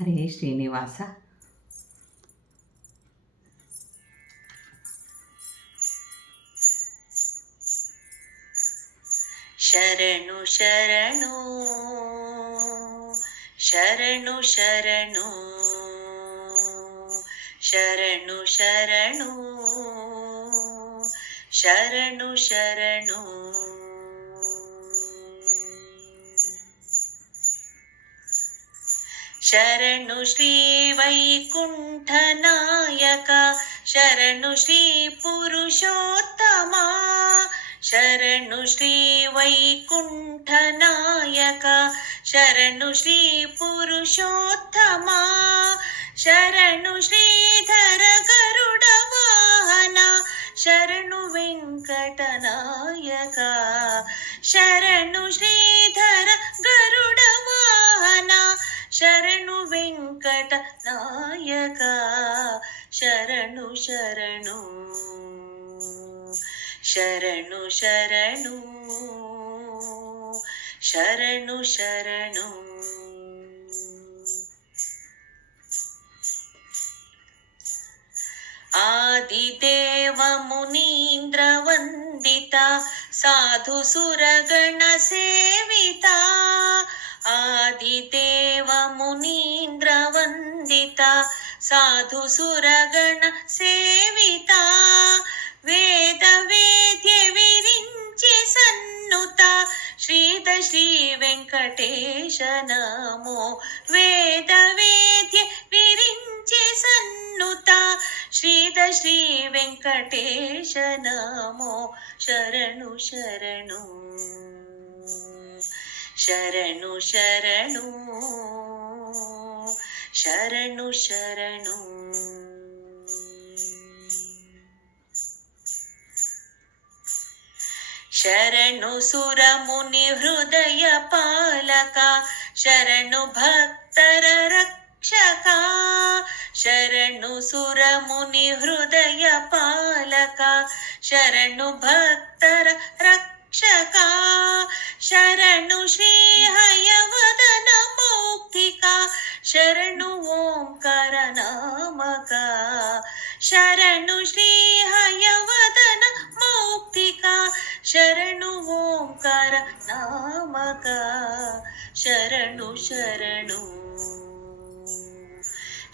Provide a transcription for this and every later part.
ಹರೇ ಶ್ರೀನಿವಾಸ. ಶರಣು ಶರಣು ಶರಣು ಶರಣು ಶರಣು ಶರಣು ಶರಣು ಶರಣು ಶರಣು ಶ್ರೀ ವೈಕುಂಠ ನಾಯಕ, ಶರಣು ಶ್ರೀ ಪುರುಷೋತ್ತಮ, ಶರಣು ಶ್ರೀ ವೈಕುಂಠ ನಾಯಕ, ಶರಣು ಶ್ರೀ ಪುರುಷೋತ್ತಮ, ಶರಣು ಶ್ರೀಧರ ಗರುಡ ವಾಹನ, ಶರಣು ವೆಂಕಟನಾಯಕ, ಶರಣು ಶ್ರೀಧರ ಗರುಡ ವಾಹನ, ಶರಣು ವೆಂಕಟ ನಾಯಕ, ಶರಣು ಶರಣು ಶರಣು ಶರಣು ಶರಣು ಶರಣು. ಆದಿದೇವ ಮುನೀಂದ್ರ ವಂದಿತ, ಸಾಧು ಸುರಗಣ ಸೇವಿತ, ಆದಿದೇವ ಮುನೀಂದ್ರ ವಂದಿತ, ಸಾಧು ಸುರಗಣ ಸೇವಿತ, ವೇದ ವೇದ್ಯ ವಿರಿಂಚಿ ಸನ್ನುತ, ಶ್ರೀದ ಶ್ರೀ ವೆಂಕಟೇಶ ನಮೋ, ವೇದ ವೇದ್ಯ ವಿರಿಂಚಿ ಸನ್ನುತ, ಶ್ರೀದ ಶ್ರೀ ವೆಂಕಟೇಶ ನಮೋ, ಶರಣು ಶರಣು ಶರಣು ಶರಣು ಶರಣು ಶರಣು. ಶರಣು ಸುರ ಮುನಿ ಹೃದಯ ಪಾಲಕ, ಶರಣು ಭಕ್ತರ ರಕ್ಷಕ, ಶರಣು ಸುರ ಮುನಿ ಹೃದಯ ಪಾಲಕ, ಶರಣು ಭಕ್ತರ ರಕ್ಷಕ, ಶರಣು ಶ್ರೀ ಹಯವದನ ಮೌಕ್ತಿಕ, ಶರಣು ಓಂಕಾರ ನಾಮಕ, ಶರಣು ಶ್ರೀ ಹಯವದನ ಮೌಕ್ತಿಕ, ಶರಣು ಓಂಕಾರ ನಾಮಕ, ಶರಣು ಶರಣು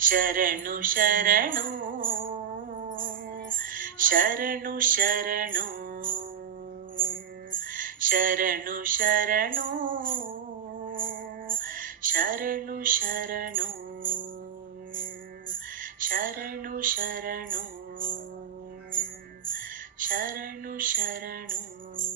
ಶರಣು ಶರಣು ಶರಣು ಶರಣು ಶರಣು ಶರಣು ಶರಣು ಶರಣು ಶರಣು ಶರಣು ಶರಣು ಶರಣು.